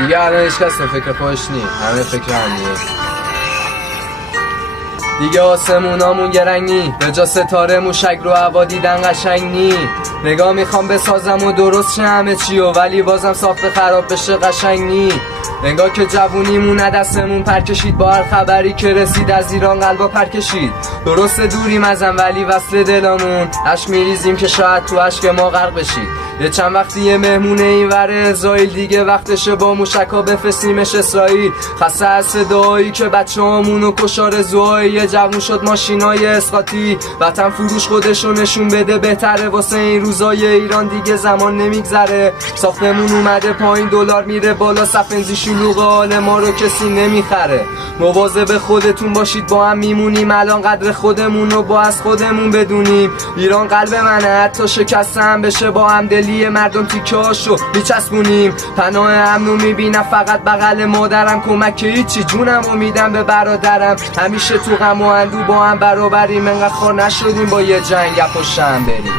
دیگه الان هیچ کس فکر خودش نی، همه فکر همه. دیگه آسمونامون یه رنگ نی، به جا ستاره موشک رو هوا دیدن قشنگ نی. نگاه میخوام بسازم و درست شه همه چیو، ولی بازم ساخته خراب بشه قشنگ نی. انگار که جوونیمون دستمون پر کشید، با هر خبری که رسید از ایران قلبا پر کشید. درست دوریم ازم ولی وصل دلامون، اشک میریزیم که شاید تو اشک ما غرق بشید. یه چند وقتی یه مهمونه این وره اسرائیل، دیگه وقتشه با موشکا بفرستیمش اسرائیل. خسته از صدایی که بچه هامونو کشار زوایی، یه جوون شد ماشینای اسقاطی. وطن فروش خودشو نشون بده بهتره، واسه این روزای ایران دیگه زمان نمیگذره. ساختمون اومده پایین، دلار میره بالا، صفنزی شلوغ حال ما رو کسی نمیخره. مواظب خودتون باشید، با هم میمونیم الان، قدر خودمون رو با از خودمون بدونیم. ایران قلب منه، حتی شکستم بشه با هم دلی مردم تیکه هاشو میچسبونیم. پناه امنو میبینم فقط بغل مادرم، کمک هیچی جونم رو میدم به برادرم. همیشه تو غم و اندو با هم برابریم، انقدر خار نشدیم با یه جنگ پشت هم بریم.